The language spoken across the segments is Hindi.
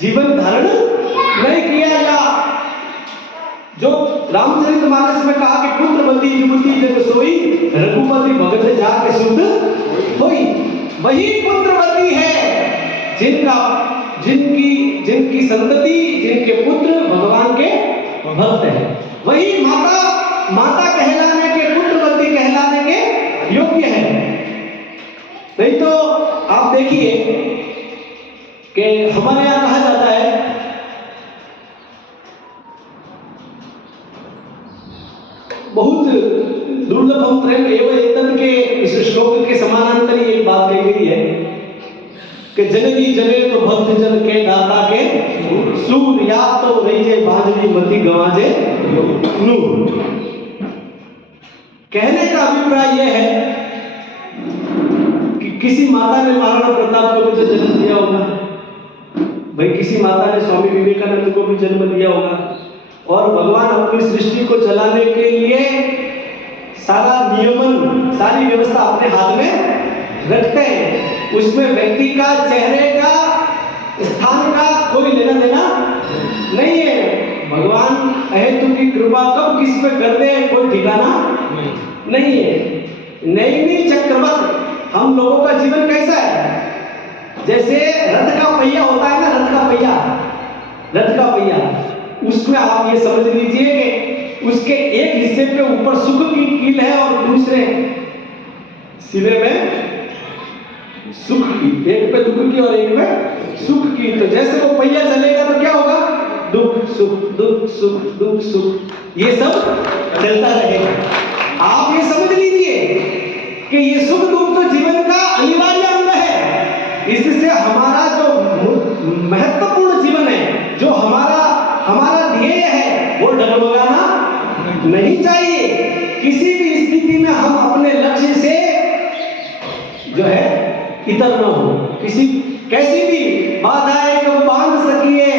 जीवन धारण नहीं किया। या जो रामचरितमानस में कहा कि पुत्रवती युवती जग सोई, रघुपति भगत जाके शुद्ध होई, वही पुत्रवती है जिनकी संतति, जिनके पुत्र भगवान के भक्त हैं। वही माता कहलाने के, पुत्रवती कहलाने के योग्य है। नहीं तो आप देखिए कि हमारे यहाँ कहा जाता है बहुत दुर्लभम प्रेम एवं एतन के इस श्लोक के समानांतर एक बात कही गई है कि जननी जने तो भक्त जन के दाता के सूर, या तो रही जे बांझनी मति गवाजे नूर। कहने का अभिप्राय यह है कि किसी माता ने महाराणा प्रताप को भी तो जन्म दिया होगा भाई, किसी माता ने स्वामी विवेकानंद को भी जन्म दिया होगा। और भगवान अपनी सृष्टि को चलाने के लिए सारा नियमन, सारी व्यवस्था अपने हाथ में रखते हैं। उसमें व्यक्ति का, चेहरे का, स्थान का कोई लेना देना नहीं है। भगवान अहेतु की कृपा कब किस पे कर दे कोई ठिकाना नहीं है। नैमी चक्रवत हम लोगों का जीवन कैसा है? जैसे रथ का पहिया होता है ना, रथ का पहिया, उसमें आप ये समझ लीजिए कि उसके एक हिस्से पे ऊपर सुख की कील है और दूसरे सिरे में सुख की, एक पे दुख की और एक पे सुख की। तो जैसे वो पहिया चलेगा तो क्या होगा? दुख सुख, दुख सुख, दुख सुख, ये सब चलता रहेगा। आप ये समझ लीजिए कि ये सुख दुख तो जीवन का अनिवार्य अंग है। इससे हमारा जो महत्वपूर्ण जीवन है, जो हमारा ध्येय है, वो डगमगाना नहीं चाहिए। किसी भी स्थिति में हम अपने लक्ष्य से जो है इतर न हो। कैसी भी बाधाएं कब बांध सकिए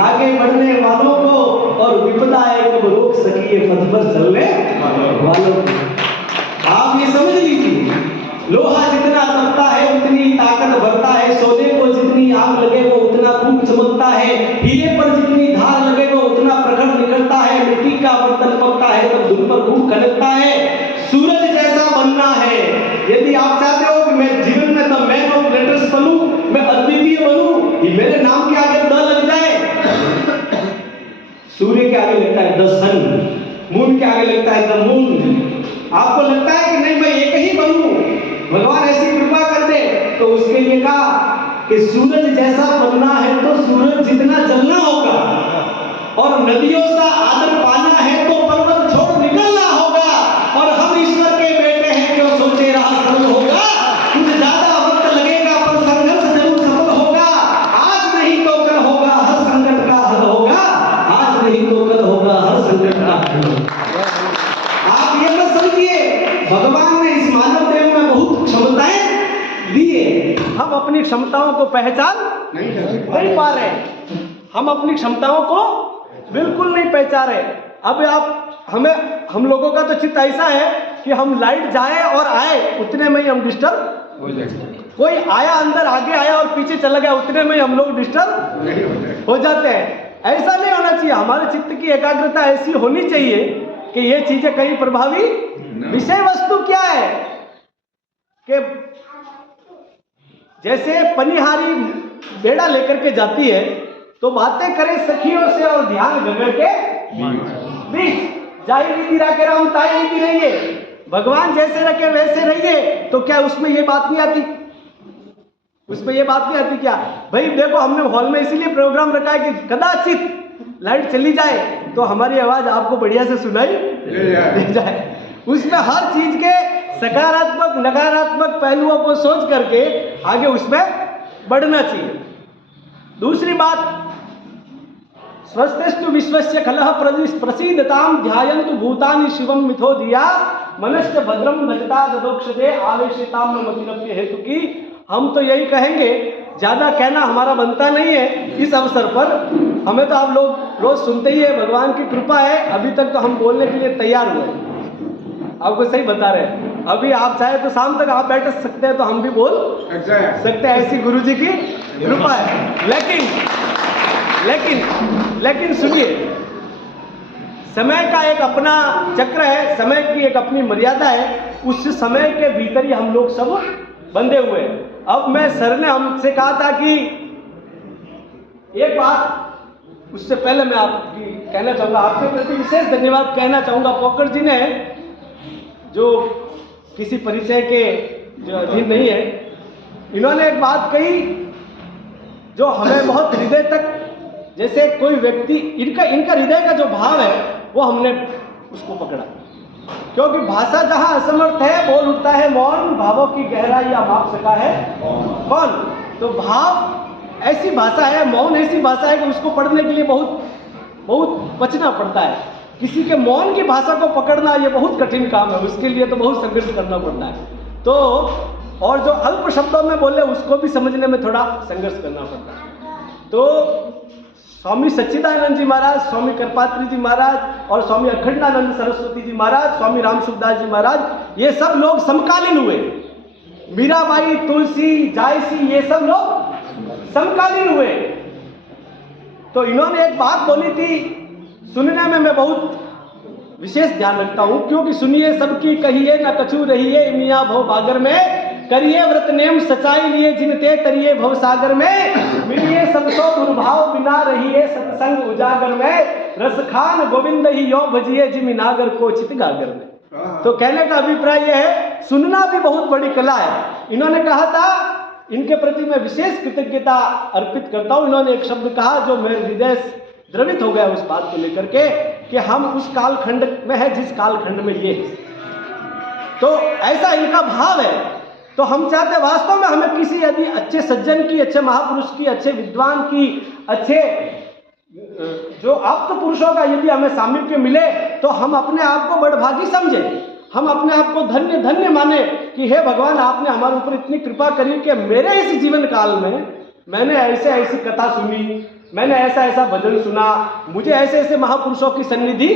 आगे बढ़ने वालों को, और विपदाएं कब रोक सकिए पथ पर चलने वालों को। आप ये समझ लीजिए, लोहा जितना तपता है उतनी ताकत भरता है, सोने को जितनी आग लगे वो उतना खूब चमकता है, हीरे पर जितनी धार लगे वो उतना प्रखर निकलता है, मिट्टी का बर्तन पकता है तब धूप पर खूब खनकता है। सूरज जैसा बनना है। यदि आप चाहते हो कि मैं जीवन में द मैन ऑफ लेटर्स बनूं, मैं अद्वितीय बनूं, ये मेरे नाम के आगे द लग जाए। सूर्य के आगे लगता है द सन, मून के आगे लगता है द मून। आपको लगता है कि नहीं मैं एक ही बनूं, भगवान ऐसी कृपा कर दे, तो उसके लिए कहा कि सूरज जैसा बनना है तो सूरज जितना जलना होगा, और नदियों सा आदर पाना है तो पर्वत छोड़ निकलना होगा। और हम ईश्वर के बेटे हैं, क्यों सोचे रहा सर्व होगा, कुछ ज्यादा वक्त लगेगा पर संघर्ष जरूर सफल होगा। आज नहीं तो कल होगा, हर संकट का हल होगा। आज नहीं तो कल होगा, हर संकट का हल होगा। आप ये मत समझिए, भगवान ने इस मानव देह में बहुत क्षमताएं दी है, हम अपनी क्षमताओं को पहचान नहीं पा रहे। हम अपनी क्षमताओं को बिल्कुल नहीं पहचान रहे। अब हम लोगों का तो चित्त ऐसा है कि हम लाइट जाए और आए उतने में ही हम डिस्टर्ब हो जाएंगे। कोई आया अंदर, आगे आया और पीछे चला गया, उतने में ही हम लोग डिस्टर्ब हो जाते हैं। ऐसा नहीं होना चाहिए। हमारे चित्त की एकाग्रता ऐसी होनी चाहिए कि ये चीजें कहीं प्रभावी। विषय वस्तु क्या है कि जैसे पनिहारी बेड़ा लेकर के जाती है तो बातें करे सखियों से और ध्यान गगन के बीच। जाई रीति राके राम ताई रीति रहिए, भगवान जैसे रखे वैसे रहिए। तो क्या उसमें ये बात नहीं आती? उसमें ये बात नहीं आती क्या? भाई देखो, हमने हॉल में इसीलिए प्रोग्राम रखा है कि कदाचित लाइट चली जाए तो हमारी आवाज आपको बढ़िया से सुनाई दे जाए। उसमें हर चीज के सकारात्मक नकारात्मक पहलुओं को सोच करके आगे उसमें बढ़ना चाहिए। दूसरी बात, स्वस्तिस्तु विश्वस्य खलः प्रसीदताम ध्यायन्तु भूतानि शिवम मिथो धिया मनश्च भद्रम भजता ददोक्षते आवेशिताम मतिरप्य हेतु की। हम तो यही कहेंगे, ज्यादा कहना हमारा बनता नहीं है इस अवसर पर। हमें तो आप लोग रोज सुनते ही है, भगवान की कृपा है। अभी तक तो हम बोलने के लिए तैयार हुए, आपको सही बता रहे हैं। अभी आप चाहे तो शाम तक आप बैठ सकते हैं तो हम भी बोल सकते हैं, ऐसी गुरु जी की कृपा है। लेकिन लेकिन सुनिए, समय का एक अपना चक्र है, समय की एक अपनी मर्यादा है, उस समय के भीतर ही हम लोग सब बंधे हुए हैं। अब मैं सर ने हमसे कहा था कि एक बात, उससे पहले मैं आपकी कहना चाहूँगा, आपके प्रति विशेष धन्यवाद कहना चाहूँगा। पोकर जी ने, जो किसी परिचय के जो अधीन नहीं है, इन्होंने एक बात कही जो हमें बहुत हृदय तक, जैसे कोई व्यक्ति, इनका हृदय का जो भाव है वो हमने उसको पकड़ा। क्योंकि भाषा जहां असमर्थ है बोल उठता है मौन, भावों की गहराई या माप सका है कौन। तो भाव ऐसी भाषा है, मौन ऐसी भाषा है कि उसको पढ़ने के लिए बहुत बचना पड़ता है। किसी के मौन की भाषा को पकड़ना ये बहुत कठिन काम है, उसके लिए तो बहुत संघर्ष करना पड़ता है। तो और जो अल्प शब्दों में बोले उसको भी समझने में थोड़ा संघर्ष करना पड़ता है। तो स्वामी सच्चिदानंद जी महाराज, स्वामी कृपात्री जी महाराज और स्वामी अखंडानंद सरस्वती जी महाराज, स्वामी राम सुखदास जी महाराज, ये सब लोग समकालीन हुए। मीराबाई, तुलसी, जायसी, ये सब लोग समकालीन हुए। तो इन्होंने एक बात बोली थी, सुनने में मैं बहुत विशेष ध्यान रखता हूं, क्योंकि सुनिए सबकी कहिए न कछु रहिए, मियाँ भव बागर में करिए व्रत नेम सच्चाई लिए, जिनते तरिए भव सागर में, मिलिए सबसो दुर्भाव बिना रहिए, सत्संग उजागर में, रस खान गोविंद ही यो भजिए, जिमि नागर को चित गागर में। तो कहने का अभिप्राय यह है, सुनना भी बहुत बड़ी कला है। इन्होंने कहा था, इनके प्रति मैं विशेष कृतज्ञता अर्पित करता हूं। इन्होंने एक शब्द कहा जो मेरे हृदय द्रवित हो गया उस बात को लेकर के, कि हम उस कालखंड में है जिस कालखंड में ये है। तो ऐसा इनका भाव है। तो हम चाहते वास्तव में हमें किसी यदि अच्छे सज्जन की, अच्छे महापुरुष की, अच्छे विद्वान की, अच्छे जो आप्त पुरुषों का यदि हमें सामीप्य मिले तो हम अपने आप को बड़भागी समझें, हम अपने आप को धन्य धन्य माने कि हे भगवान, आपने हमारे ऊपर इतनी कृपा करी कि मेरे इस जीवन काल में मैंने ऐसे ऐसी कथा सुनी, मैंने ऐसा ऐसा भजन सुना, मुझे ऐसे ऐसे महापुरुषों की सन्निधि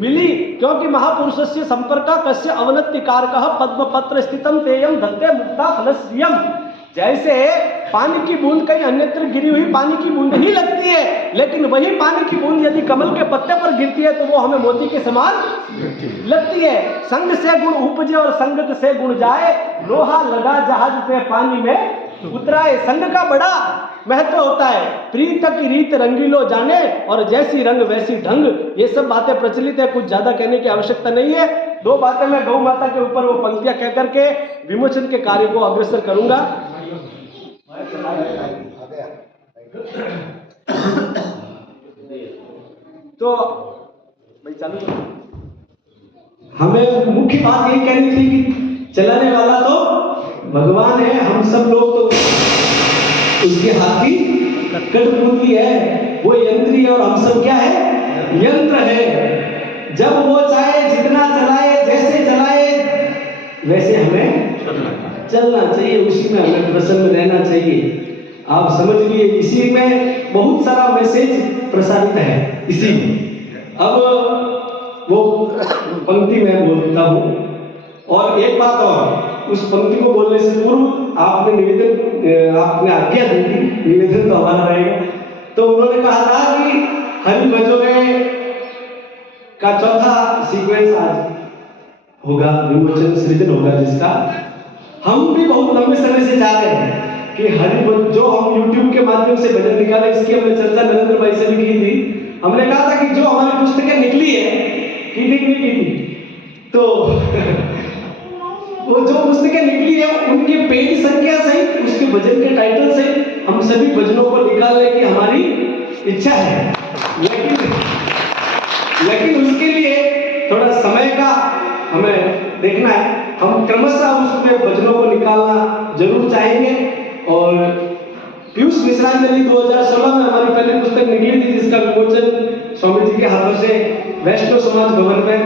मिली। क्योंकि महापुरुषस्य संपर्क कस्य अवनति कारकः पद्म पत्र स्थितम तेयम धत्ते मुक्ता फलस्रियम। जैसे पानी की बूंद कहीं अन्यत्र गिरी हुई पानी की बूंद ही लगती है, लेकिन वही पानी की बूंद यदि कमल के पत्ते पर गिरती है तो वो हमें मोती के समान लगती है। संग से गुण उपजे और संगत से गुण जाए, लोहा लगा जहाज पे पानी में उतराए। संग का बड़ा महत्व होता है। प्रीत की रीत रंगीलो जाने और जैसी रंग वैसी ढंग, ये सब बातें प्रचलित है, कुछ ज्यादा कहने की आवश्यकता नहीं है। दो बातें मैं गौ माता के ऊपर वो पंक्तियां कह करके विमोचन के कार्य को अग्रसर करूंगा। तो भाई चालू करो। हमें मुख्य बात यही कहनी थी कि चलाने वाला तो भगवान है, हम सब लोग तो उसके हाथ की कठपुतली है, वो यंत्री है और हम सब क्या है, यंत्र है। जब वो चाहे जितना चलाए, जैसे चलाए वैसे हमें चलना चाहिए, उसी में हमें प्रसन्न रहना चाहिए। आप समझ लिए, इसी में बहुत सारा मैसेज प्रसारित है इसी में। अब वो पंक्ति मैं बोलता हूँ, और एक बात और, उस पंक्ति को बोलने से पूर्व आपने आज्ञा दी थी, निवेदन तो हमारा रहेगा। तो उन्होंने कहा था कि हरि भजोरे का चौथा सीक्वेंस आज होगा, विमोचन सृजन होगा, जिसका हम भी बहुत लंबे समय से चाहते हैं कि हरि जो हम YouTube के माध्यम से भजन निकाले, इसकी हमने चर्चा नरेंद्र भाई से भी की थी। हमने कहा था कि जो हमारी पुस्तकें निकली है, की थी तो वो जो पुस्तकें निकली है उनकी पेज संख्या सहित, उसके भजन के टाइटल सहित हम सभी भजनों को निकालने की हमारी इच्छा है। लेकिन उसके लिए थोड़ा समय का हमें देखना है। हम क्रमशः उसमें भजनों को निकालना जरूर चाहेंगे। और पीयूष मिश्रांजलि 2016 में हमारी पहली पुस्तक निकली थी, जिसका विमोचन स्वामी जी के हाथों से वैष्णव समाज भवन में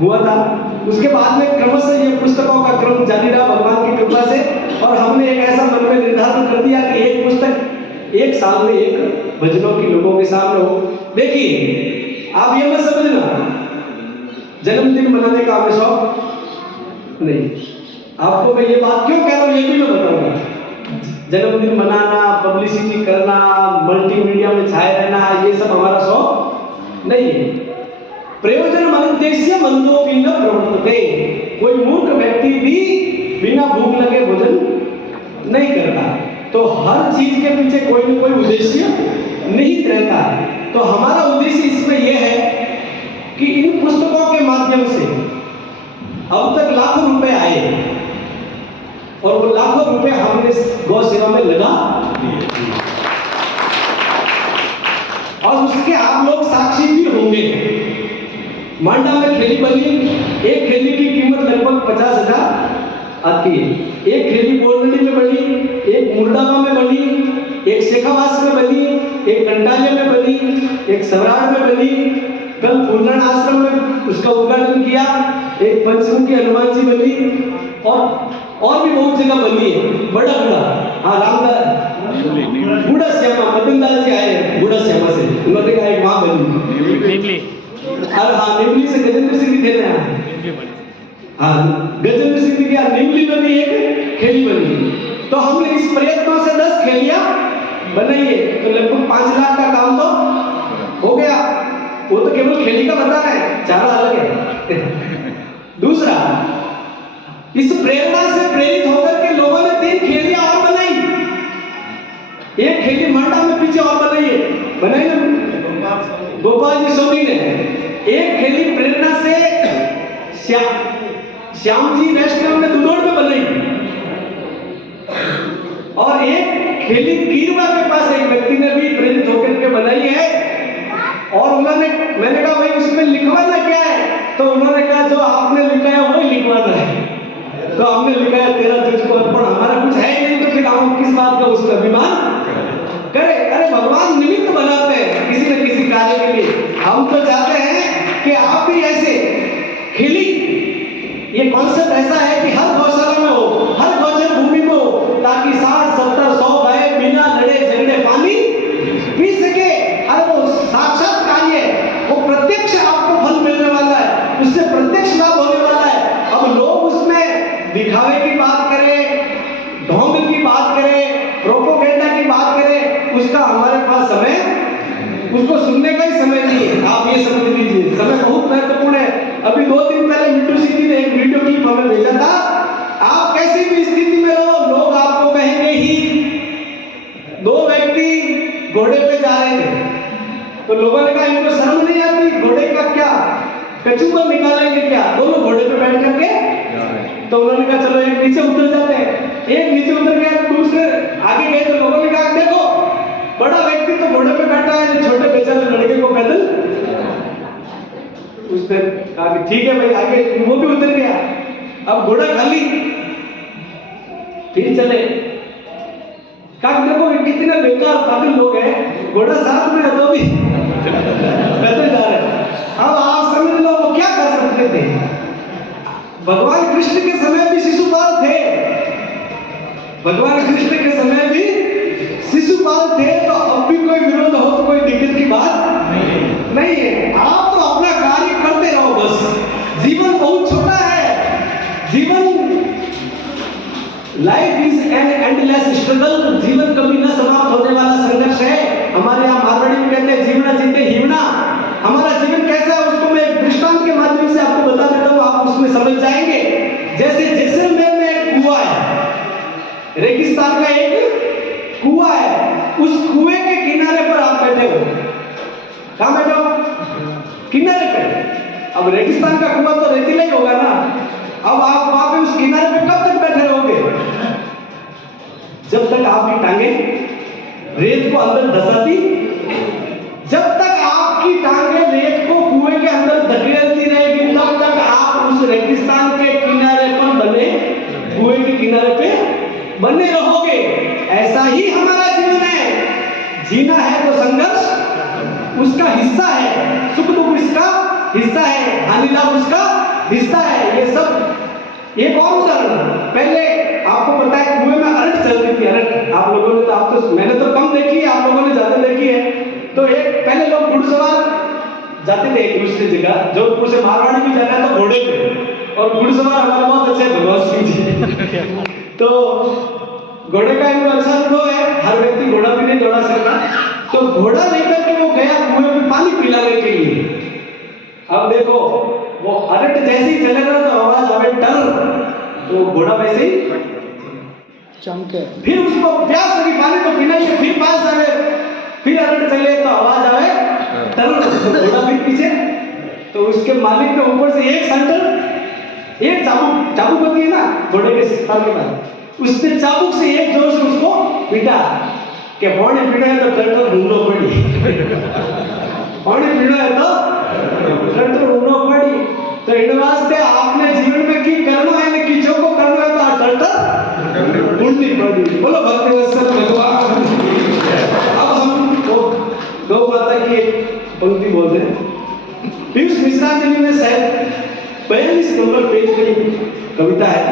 हुआ था। उसके बाद में क्रमशः ये पुस्तकों का क्रम जारी रहा भगवान की कृपा से, और हमने एक ऐसा मन में निर्धारण कर दिया कि एक पुस्तक एक साल में एक भजनों की लोगों के सामने हो। देखिए, आप ये मत समझना जन्मदिन मनाने का हमें शौक नहीं। आपको मैं ये बात क्यों कह रहा हूँ ये भी मैं बताऊंगा। जन्मदिन मनाना, पब्लिसिटी करना, मल्टीमीडिया में छाए रहना, ये सब हमारा शौक नहीं है। प्रयोजन मनुद्देश्य मंदोपि न प्रवर्तते। कोई मूर्ख व्यक्ति भी बिना भूख लगे भोजन नहीं करता। तो हर चीज के पीछे कोई न कोई उद्देश्य निहित रहता है। तो हमारा उद्देश्य इसमें यह है कि इन पुस्तकों के माध्यम से अब तक लाखों रुपए आए और वो लाखों रुपए हमने गौ सेवा में लगा और उसके आप लोग साक्षी भी होंगे। मांडा में खेली बनी, एक खेली की कीमत लगभग 50,000 आती है। एक खेली बोरनडी में बनी, एक मुर्दाबा में बनी, एक शेखावास में बनी, एक कंटाले में बनी, एक सवराड़ में बनी, कल फूलनाथ आश्रम में उसका उद्घाटन किया, एक पंचमुखी हनुमान जी बनी और भी बहुत जगह बनी है। बड़ा हाँ रामदास बूढ़ा श्यामा मदनदास जी आए बूढ़ा श्यामा से, उन्होंने कहा एक वहां बनी। अरे हाँ निमली से गजेंद्र सिंह थे ना, हाँ गजेंद्र सिंह की निमली में भी एक खेली बनी। तो हमने इस प्रयत्नों से 10 खेलियां बनाई है, तो लगभग 5 लाख का काम तो हो गया। वो तो केवल खेली का बता रहे हैं, चारा अलग है। दूसरा, इस प्रेरणा से प्रेरित होकर के लोगों ने 3 खेलियां और बनाई। एक खेली मांडा में पीछे और बनाई ना गोपाल जी सोनी ने। एक खेली प्रेरणा से श्याम जी रेस्टोरेंट में दुधोड़ में बनाई और एक खेली कीरवा के पास एक व्यक्ति ने भी प्रेरित होकर के बनाई है। और उन्होंने, मैंने कहा भाई उसमें लिखवाना क्या है? तो उन्होंने कहा जो आपने लिखा है वही लिखवाना है। तो हमने लिखा है तेरा तुझको अर्पण, हमारा कुछ है ही नहीं, तो फिर हम किस बात का उसका अभिमान करे? अरे भगवान निमित्त बनाते हैं किसी न किसी कार्य के लिए। हम तो चाहते हैं कि आप भी ऐसे खेली, ये कॉन्सेप्ट ऐसा है कि हर गौशाला में हो, हर गोचर भूमि में हो, ताकि 60, 70, 100 गाय बिना लड़े झगड़े पानी पी सके। अरे वो साक्षात कार्य, वो प्रत्यक्ष आपको फल मिलने वाला है, उससे प्रत्यक्ष लाभ होने वाला है। अब लोग उसमें दिखावे की बात करें, ढोंग की बात करें, प्रोपोगेंडा की बात करें, उसका हमारे पास समय, उसको सुनने का ही समय नहीं है। आप ये समझ लीजिए, समय बहुत महत्वपूर्ण है। अभी 2 दिन पहले मिट्टू सिटी ने एक वीडियो क्लिप हमें भेजा था। आप कैसी भी स्थिति में रहो, लोग आपको कहेंगे ही। 2 व्यक्ति घोड़े पे जा रहे थे, तो लोगों ने कहा इनको शर्म नहीं आती, घोड़े का क्या कचूमर निकालेंगे क्या? दोनों घोड़े पे बैठ करके, तो उन्होंने कहा चलो एक नीचे उतर जाते हैं। एक नीचे उतर गया, दूसरे आगे गए, तो लोगों ने कहा देखो बड़ा व्यक्ति तो घोड़े पे बैठा है, छोटे बेचारे लड़के को पैदल। उसने कहा कि ठीक है भाई आगे, वो भी उतर गया। अब घोड़ा खाली, फिर चले। कहा देखो कितने बेकार पागल लोग हैं, घोड़ा साथ में है तो भी पैदल जा रहे हैं। अब आप समझ लो वो क्या कर सकते थे। भगवान कृष्ण के समय भी शिशुपाल थे, भगवान कृष्ण के समय भी शिशुपाल थे। तो अब भी कोई विरोध हो तो कोई दिक्कत की बात नहीं है। आप तो अपना कार्य करते रहो बस। जीवन बहुत छोटा है, जीवन life is an endless struggle. जीवन कभी न समाप्त होने वाला संघर्ष है। हमारे यहाँ मारवाड़ी में कहते हैं जीवना जीते हीवना। हमारा जीवन कैसा है उसको मैं एक दृष्टांत के माध्यम से आपको बता देता हूँ, आप उसमें समझ जाएंगे। जैसे जैसलमेर में एक कुआं है, रेगिस्तान का एक कुआं है, उस कुएं के किनारे पर आप बैठे हो। कहाँ बैठे हो? किनारे पे। अब रेगिस्तान का कुआं तो रेतीला ही होगा ना। अब आप वहां पे उस किनारे पे कब तक बैठे रहोगे? जब तक आपकी टांगें रेत को अंदर धसाती, जब तक आपकी टांगें रेत को कुएं के अंदर धकेलती रहेगी, तब तक आप उस रेगिस्तान के किनारे पर बने, कुएं के किनारे पे बने रहोगे। ऐसा ही हमारा जीवन है। जीना है तो संघर्ष उसका हिस्सा है, सुख दुख इसका हिस्सा है, हानि लाभ उसका हिस्सा है। ये सब एक और उदाहरण, पहले आपको पता है कुएं में अरट चलती थी। अरट आप लोगों ने तो, आप तो, मैंने तो कम देखी है, आप लोगों ने ज्यादा देखी है। तो एक पहले लोग घुड़सवार जाते थे एक दूसरी जगह, जोधपुर से मारवाड़ी भी जाना है तो घोड़े पे, और घुड़सवार हमारे बहुत अच्छे भगवान सिंह जी। तो घोड़े का इनको अच्छा अनुभव है, हर व्यक्ति घोड़ा भी नहीं दौड़ा सकता, तो घोड़ा लेकर के वो गया कुएं में पानी पिलाने के लिए। अब देखो वो अलर्ट जैसे ही चलेगा तो आवाज आवे टर, तो घोड़ा वैसे ही चमके। फिर उसको प्यास लगी पानी तो पीना ही है, फिर पास आवे, फिर अलर्ट चले तो आवाज आवे टर, तो घोड़ा भी पीछे। तो उसके मालिक ने ऊपर से एक संटर, एक चाबुक होती है ना घोड़े के सर के पास, उसने चाबुक से एक जोर से उसको पीटा कि पौने पीड़ा है तो ट्रैक्टर ढूंढो पड़ी, पौने पीड़ा है तो ट्रैक्टर ढूंढो पड़ी। तो इन वास्ते आपने जीवन में की करना है कि जो को करना है तो ट्रैक्टर ढूंढनी पड़ी। बोलो भक्ति वत्सल भगवान। अब हम गौ माता की एक पंक्ति बोलते हैं, पीयूष मिश्रा जी ने शायद 42 नंबर पेज की कविता है,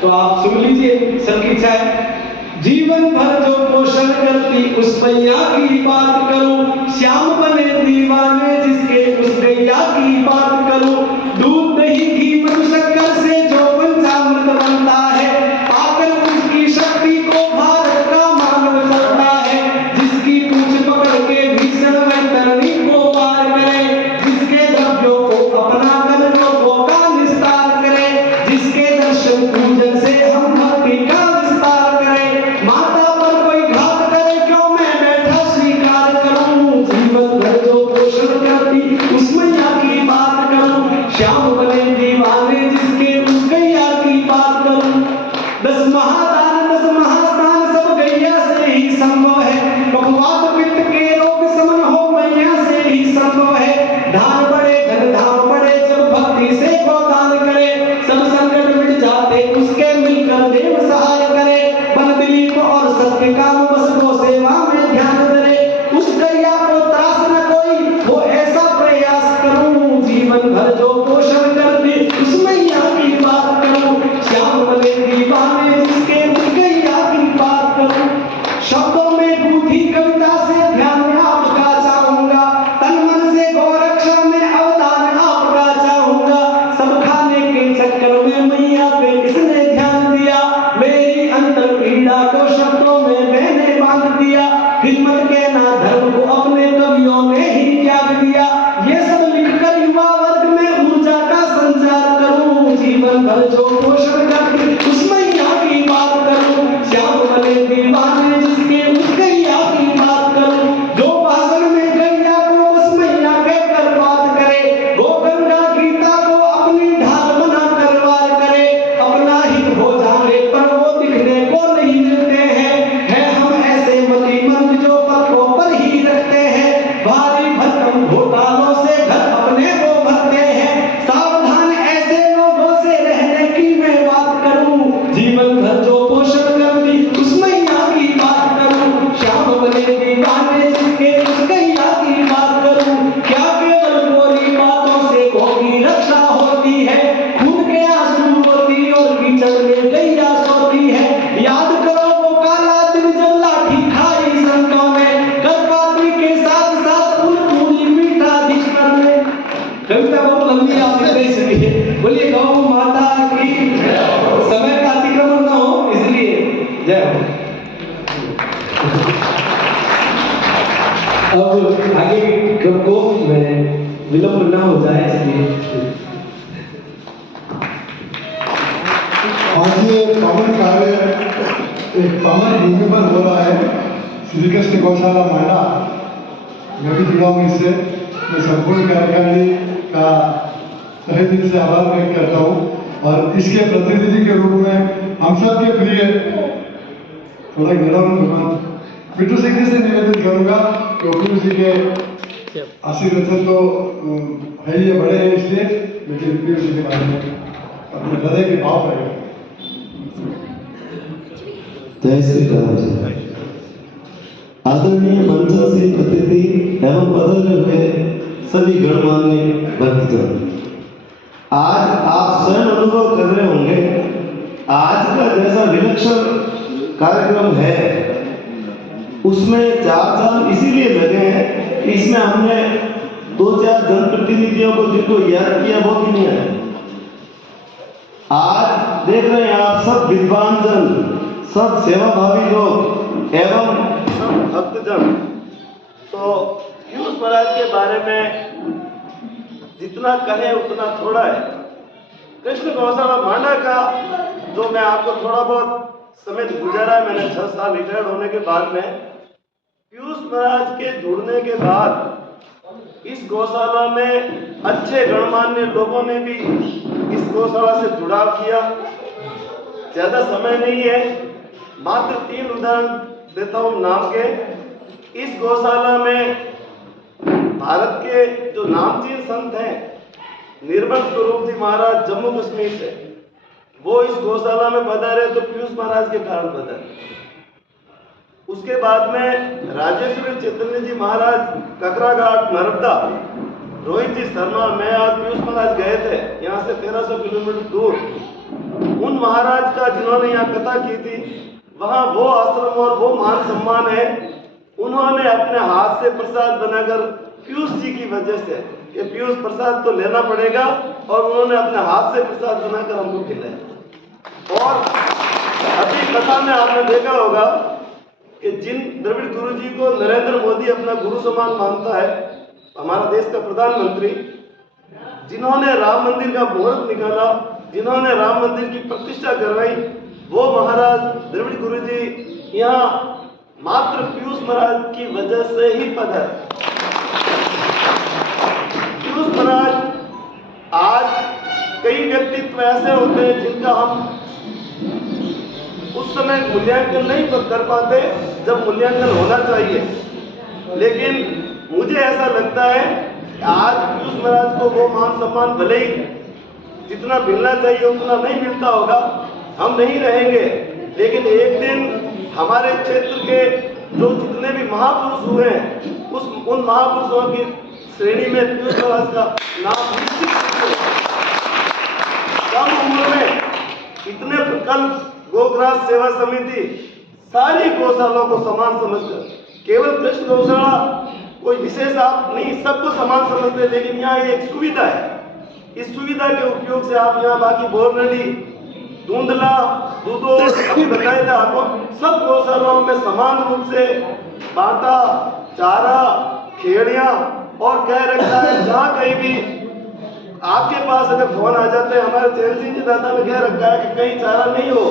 तो आप सुन लीजिए, सबकी इच्छा है। जीवन भर जो पोषण करती उस मैया की बात करूं, श्याम बने दीवाने जिसके उस गैया की बात करूं, दूध दही घी मधु शक्कर से जो पंचामृत बनता है, पाकर उसकी शक्ति को भारत का मानव चलता है, जिसकी पूंछ पकड़ के भीषण वैतरणी को पार करे, जिसके द्रव्यों को अपना कर लोगों का निस्तार करे, जिसके दर्शन पूजन से हम भक्ति का विस्तार करें, माता पर कोई घात करे क्यों मैं बैठा स्वीकार करूं, जीवन भर जो पोषण करती उस मैया की बात करूं, श्याम बने दीवाने जिसके उस गैया की बात करूं, 10 महादान 10 महास्नान सब गैया से ही संभव है, कफवात पित्त के रोग समन हो मैया से ही संभव है, धान बड़े धन धाम बड़े जब भक्ति से गोदान करे, सब संकट मिट जाते उसके मिलकर देव सहाय करे, बन दिलीप और सत्य काम बस गो सेवा में ध्यान धरे, उस गैया को त्रास न कोई वो ऐसा प्रयास करूं, जीवन भर जो पोषण करती उस मैया की बात करूं, श्याम बने दीवाने जिसके उस गैया की बात करूं। शब्दों में गूंथी कविता से ध्यान आपका चाहूंगा, तन मन से गौरक्षा में अवदान आपका चाहूंगा, सब खाने के चक्कर में मैया पे किसने ध्यान दिया, मेरी अंतर पीड़ा को शब्दों में मैंने बांध दिया, हिम्मत के ना धर्म को अपने कवियों ने ही त्याग दिया, ये सब लिखकर युवा वर्ग में ऊर्जा का संचार करूं, जीवन भर जो पोषण करती उस मैया की बात करूं, श्याम बने दीवाने जिसके उस गैया की बात करूं, जो भाषण में गैया को उस मैया के कर बात करे, गो गंगा गीता को अपनी ढाल बना कर वार करे, अपना हित हो जाने पर वो दिखने को नहीं मिलते हैं हम ऐसे मतिमंद जो पथों पर ही रखते हैं, भारी भरकम घोटालों से घर अपने को भरते हैं, सावधान ऐसे लोगों से रहने की मैं बात करूं, जीवन भर जो पोषण करती उस मैया की बात करूं, श्याम बने दीवाने जिसके उस गैया की बात करूं, क्या केवल गोरी बातों से गौ की रक्षा होती है, खून के आंसू होती और कीचड़ में गैया सोती है, याद करो वो काला दिन जब लाठी खाई संतों ने, गर्भपाती के साथ साथ उन पूरी मीठा दिखकर ने। कविता बहुत लंबी आप नहीं सुनिए, बोलिए गौ माता की, समय का अतिक्रमण न हो इसलिए जय हो। अब आगे के क्रम को मैं विलंब न हो जाए इसलिए आज ये पावन कार्य एक पावन भूमि पर हो रहा है, श्री कृष्ण गौशाला माला। मैं भी जुड़ा हूँ इससे, मैं संपूर्ण कार्यकारिणी का तहे दिल से आभार व्यक्त करता हूँ और इसके प्रतिनिधि के रूप में हम सब के प्रिय थोड़ा निरावन भगवान बिट्टू सिंह जी से निवेदन करूँगा कि गुरु जी के आशीर्वचन तो है ही बड़े हैं इसलिए, लेकिन बिट्टू जी के बारे में अपने हृदय के भाव रहेगा। जय श्री राम जी। आदरणीय मंच से अतिथि एवं पधारे हुए सभी गणमान्य भक्तजन, आज आप स्वयं अनुभव कर रहे होंगे आज का जैसा विलक्षण कार्यक्रम है उसमें 4 साल इसीलिए लगे हैं कि इसमें हमने 2-4 जनप्रतिनिधियों को जिनको याद किया वो भी नहीं आए। आज देख रहे हैं आप सब विद्वान जन, सब सेवाभावी लोग एवं सब भक्तजन, तो पीयूष महाराज के बारे में जितना कहे उतना थोड़ा है। कृष्ण गौशाला मांडा का जो मैं आपको थोड़ा बहुत समय गुजारा है, मैंने 6 साल रिटायर्ड होने के बाद में, पीयूष महाराज के जुड़ने के बाद इस गौशाला में अच्छे गणमान्य लोगों ने भी इस गौशाला से जुड़ाव किया। ज्यादा समय नहीं है, मात्र 3 उदाहरण देता हूं नाम के। इस गौशाला में भारत के जो नामचीन संत हैं, निर्मल स्वरूप जी महाराज जम्मू कश्मीर से, वो इस गौशाला में पधारे तो पीयूष महाराज के कारण पधारे। उसके बाद में राजेश्वरी चैतन्य जी महाराज ककराघाट नर्मदा, रोहित जी शर्मा, मैं और पीयूष महाराज गए थे यहाँ से 1300 किलोमीटर दूर। उन महाराज का जिन्होंने यहाँ कथा की थी, वहाँ वो आश्रम और वो मान सम्मान है। उन्होंने अपने हाथ से प्रसाद बनाकर पीयूष जी की वजह से, कि पीयूष प्रसाद तो लेना पड़ेगा, और उन्होंने अपने हाथ से प्रसाद बनाकर हमको खिलाया। और अभी कथा में आपने देखा होगा कि जिन द्रविड़ गुरु जी को नरेंद्र मोदी अपना गुरु समान मानता है, हमारा देश का प्रधानमंत्री, जिन्होंने राम मंदिर का मुहूर्त निकाला, जिन्होंने राम मंदिर की प्रतिष्ठा करवाई, वो महाराज द्रविड़ गुरु जी यहाँ मात्र पीयूष महाराज की वजह से ही पधारे। पीयूष महाराज, आज कई व्यक्तित्व ऐसे होते हैं जिनका हम उस समय मूल्यांकन नहीं कर पाते जब मूल्यांकन होना चाहिए, लेकिन मुझे ऐसा लगता है कि आज पीयूष महाराज को वो मान सम्मान भले ही जितना मिलना चाहिए उतना नहीं मिलता होगा, हम नहीं रहेंगे, लेकिन एक दिन हमारे क्षेत्र के जो जितने भी महापुरुष हुए हैं, उन महापुरुषों की श्रेणी में पीयूष महाराज का नाम निश्चित रूप से। कम उम्र में इतने प्रकल्प, गोग्रास सेवा समिति, सारी गौशालाओं को समान समझकर, केवल कृष्ण गौशाला कोई विशेष आप नहीं, सबको समान समझते, लेकिन यहाँ एक सुविधा है। इस सुविधा के उपयोग से आप यहाँ बाकी बोरनडी, धुंधला, दूधो, अभी बताया था आपको, सब गौशालाओं में समान रूप से बाटा, चारा, खेड़िया और कह रखा है। जहाँ कहीं भी आपके पास अगर फोन आ जाते हैं, हमारे चैन सिंह जी दादा ने कह रखा है कि कहीं चारा नहीं हो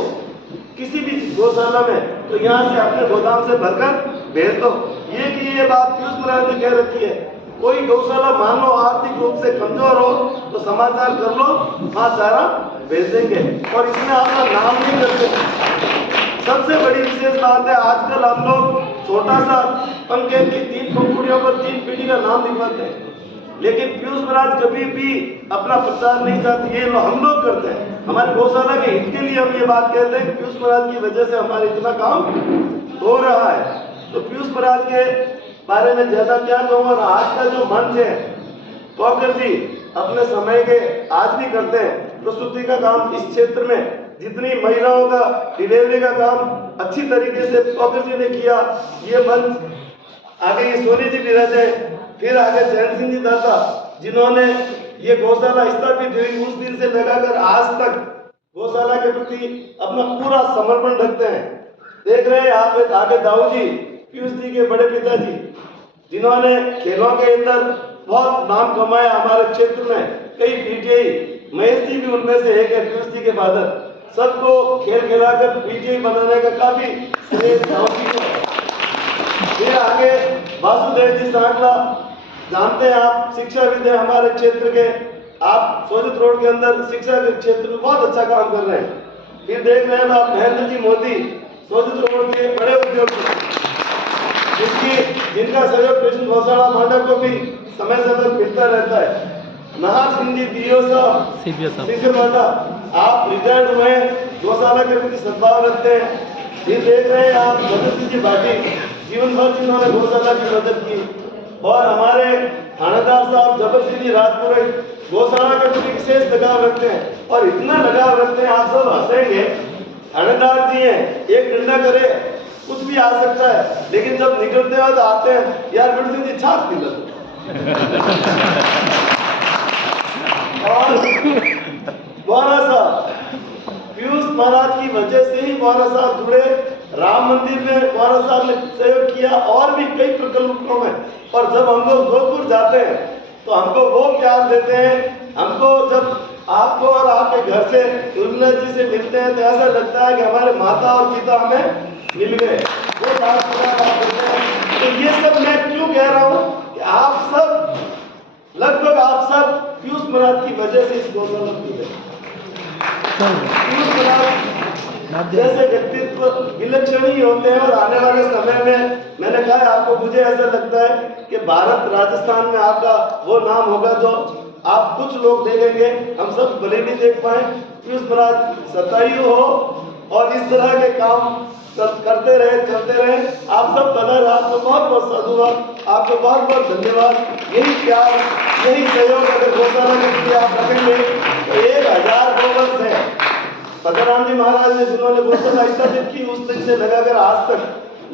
किसी भी गौशाला में, तो यहाँ से अपने गोदाम से भरकर भेज दो। ये बात पीयूष महाराज ने कह रखी है। कोई गौशाला मान लो आर्थिक रूप से कमजोर हो तो समाचार कर लो, वहाँ चारा भेज देंगे, और इसमें आपका नाम नहीं करते। सबसे बड़ी विशेष बात है, आजकल हम लोग छोटा सा पंखे की 3 पंखुड़ियों पर 3 पीढ़ी का नाम लिखवाते हैं, लेकिन पीयूष महाराज कभी भी अपना प्रचार नहीं चाहते, ये हम लोग करते हैं। हमारे गौशाला के हित के लिए हम ये बात कहते हैं, पीयूष महाराज की वजह से हमारे इतना काम हो रहा है। तो पीयूष महाराज के बारे में ज्यादा क्या कहूँ। और आज का जो मंच है, पॉकर जी अपने समय के आज भी करते हैं प्रस्तुति का काम। इस क्षेत्र में जितनी महिलाओं का डिलीवरी का काम अच्छी तरीके से पॉकर जी ने किया। ये मंच आगे ये सोनी जी भी रहते हैं, फिर आगे चैन सिंह जी दादा, जिन्होंने ये गौशाला स्थापित हुई उस दिन से लगाकर आज तक गौशाला के प्रति अपना पूरा समर्पण रखते हैं। देख रहे हैं आप आगे दाऊ जी, पीयूष जी के बड़े पिताजी, जिन्होंने खेलों के अंदर बहुत नाम कमाया हमारे क्षेत्र में, कई पीटीआई, महेश जी भी उनमें से एक है, पीयूष जी के फादर, सबको खेल खिलाकर पीटीआई बनाने का काफी श्रेय दाऊ जी को है। फिर आगे वासुदेव जी सांगला, जानते हैं आप, शिक्षाविद है हमारे क्षेत्र के, आप सोजत रोड के अंदर शिक्षा के क्षेत्र में बहुत अच्छा काम कर रहे हैं। फिर देख रहे हैं आप महेंद्र जी मोदी, सोजत रोड के बड़े उद्योगी, जिनका सहयोग कृष्ण गौशाला मांडा को भी समय समय मिलता रहता है। नहार सिंह जी बीओ साहब, आप रिटायर्ड हुए, गौशाला के प्रति सद्भाव रखते हैं। फिर देख रहे हैं आप मदद जी भाटी, जीवन भर जिन्होंने गौशाला की मदद की। और हमारे थानेदार साहब जबर सिंह जी राजपुरोहित गौशाला के प्रति विशेष लगाव रखते हैं, और इतना लगाव रखते हैं आप सब हंसेंगे। थानेदार जी हैं, एक डंडा करे कुछ भी आ सकता है, लेकिन जब निकलते हो तो आते हैं, यार गुरु सिंह जी छाप की लग। और गौरा साहब, पीयूष महाराज की वजह से ही गौरा साहब जुड़े। राम मंदिर में गौरा साहब ने सहयोग किया और भी कई प्रकल्पों में। और जब हम लोग जोधपुर जाते हैं तो हमको वो प्यार देते हैं। हमको जब आपको और आपके घर से उर्मिला जी से मिलते हैं तो ऐसा लगता है कि हमारे माता और पिता हमें मिल गए। वो बात देते हैं। तो ये सब मैं क्यों कह रहा हूँ कि आप सब लगभग आप सब पीयूष महाराज की वजह से इस गौशाला में जुड़े। पीयूष महाराज जैसे व्यक्तित्व विलक्षण ही होते हैं। और आने वाले समय में मैंने कहा आपको, मुझे ऐसा लगता है कि भारत राजस्थान में आपका वो नाम होगा जो आप कुछ लोग देखेंगे, हम सब भले नहीं देख पाए। पीयूष महाराज शतायु हो और इस तरह के काम करते रहे, चलते रहे। आप सब बदल, आपको बहुत बहुत साधुवाद, आपको बहुत बहुत धन्यवाद। यही प्यार, यही सहयोग अगर गौशाला के लिए आप रखेंगे तो 1000 गोवंश है। पदराम जी महाराज ने जिन्होंने गौशाला स्थापित की उस दिन से लगाकर आज तक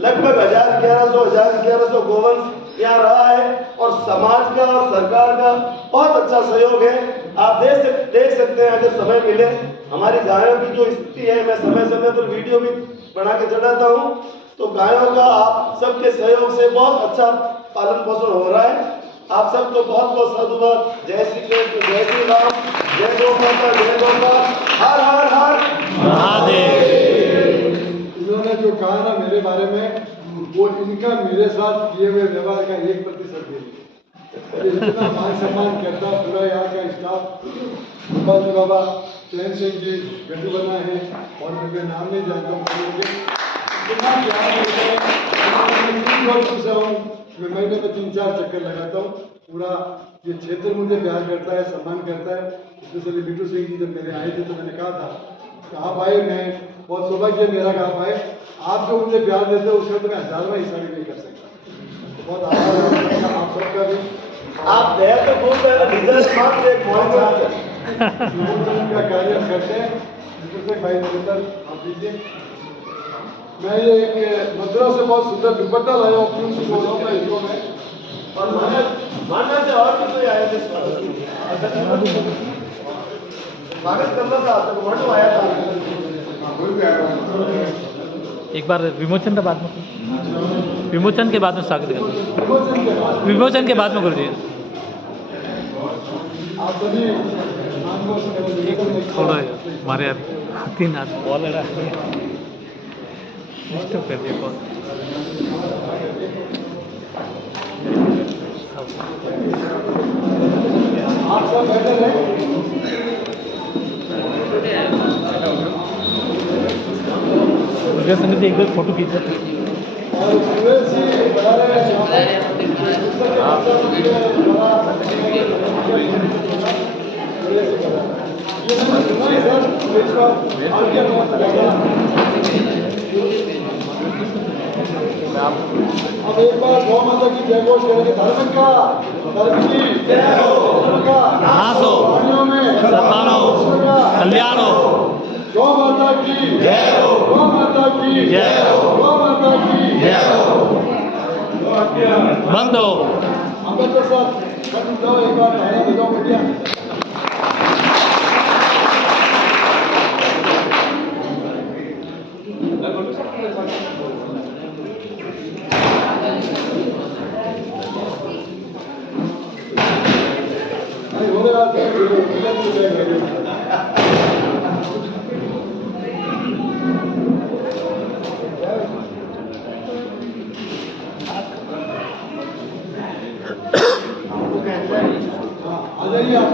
लगभग 1100 गोवंश यहाँ रहा है। और समाज का और सरकार का बहुत अच्छा सहयोग है। आप देख सकते हैं अगर समय मिले हमारी गायों की जो स्थिति है, मैं समय समय पर वीडियो भी बना के चढ़ाता हूँ। तो गायों का आप सबके सहयोग से बहुत अच्छा पालन पोषण हो रहा है। आप सबको बहुत बहुत साधुवाद। जय श्री कृष्ण, जय श्री राम, जय गौ माता, जय गौता, हर हर हर महादेव। इन्होंने जो कहा ना मेरे बारे में, वो इनका मेरे साथ किए हुए व्यवहार का 1% भी नहीं। इतना मान सम्मान करता पूरा यहाँ का स्टाफ। गोपाल जी बाबा, चैन सिंह जी, गड्डू बना है और मैं नाम नहीं जानता हूँ। इतना प्यार देते हैं। मैं महीने में 3-4 चक्कर लगाता हूँ। पूरा ये क्षेत्र मुझे प्यार करता है, सम्मान करता है। स्पेशली बिट्टू सिंह जी जब मेरे आए थे तो मैंने कहा था कि आप आए, मैं बहुत सौभाग्य मेरा कि आप आए। आप जो मुझे प्यार देते हो उसका तो मैं 1000वां हिस्सा भी नहीं कर सकता। तो बहुत आभार है आप सबका भी। आप दया तो बहुत रिजल्ट मात्र एक का कार्य करते हैं। भाई निरंतर आप दीजिए। मैं ये एक मद्रास से बहुत सुंदर दुपट्टा लाया हूँ अपनी से बोल रहा हूँ मैं इसको में। और माना से और भी कोई आया थे स्वागत करना था तो मानो आया था। एक बार विमोचन के बाद में, विमोचन के बाद में स्वागत कर, विमोचन के बाद में कर दिए। आप सभी थोड़ा हमारे यार 3 हाथ बॉल लड़ा डिस्टर्ब कर दिया कॉल। आप सब बैठे रहे। मुझे संगत एक बार फोटो खींचा और सुरेश जी बता रहे अब एक बार गौ माता की जय घोष करेंगे। धर्म की जय हो, नासो कल्याण हो। गौ माता की जय हो, गौ माता की जय हो, गौ माता की जय हो। बंद हो। अम्बेडकर साहब बंद दो, एक बार नारा बजाओ भैया। आ जाइए आप।